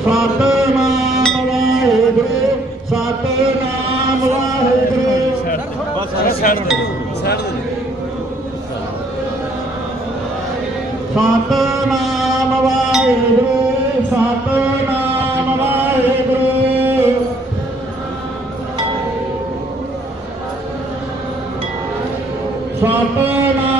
ਸਤਨਾਮ ਵਾਹਿਗੁਰੂ। ਸਤਨਾਮ ਵਾਹਿਗੁਰੂ। ਬਸ ਸਾਈਡ ਦੇ ਸਾਈਡ ਦੇ ਸਤਨਾਮ ਵਾਹਿਗੁਰੂ ਸਤਨਾਮ ਵਾਹਿਗੁਰੂ ਸਤਨਾਮ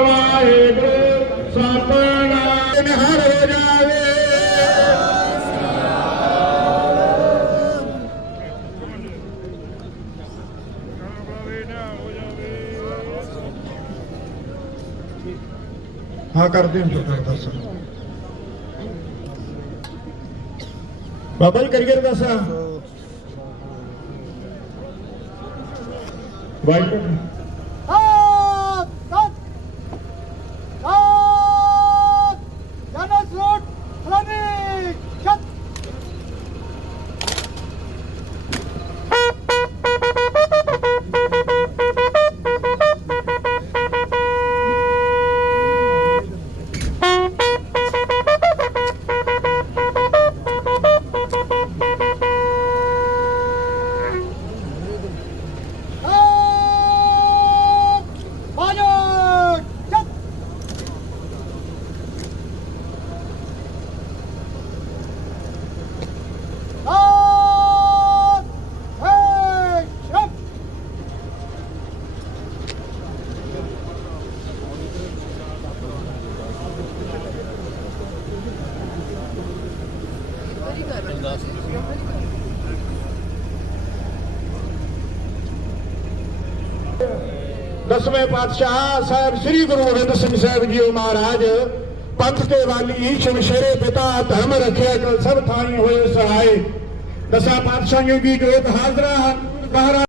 ਵਾਹਿਗੁਰੂ ਸਤਨਾਮ ਹਰ ਜਾਵੇ ਹਾਂ ਕਰਦੇ ਹਾਂ ਸ਼ੁਕਰ ਦੱਸ। ਬਾਬਾ ਜੀ ਕਰੀਏ ਦੱਸ। ਵਾਹਿਗੁਰੂ। ਦਸਵੇਂ ਪਾਤਸ਼ਾਹ ਸਾਹਿਬ ਸ੍ਰੀ ਗੁਰੂ ਗੋਬਿੰਦ ਸਿੰਘ ਸਾਹਿਬ ਜੀਓ ਮਹਾਰਾਜ ਪੰਥ ਕੇ ਵਾਲੀ ਸ਼ਮਸ਼ੇਰੇ ਪਿਤਾ ਧਰਮ ਰੱਖਿਆ ਕਲ ਸਭ ਥਾਈ ਹੋਏ ਸਹਾਈ ਦਸਾਂ ਪਾਤਸ਼ਾਹੀਆਂ ਕੀ ਜੋਤ ਹਾਜ਼ਰਾ ਮਹਾਰਾਜ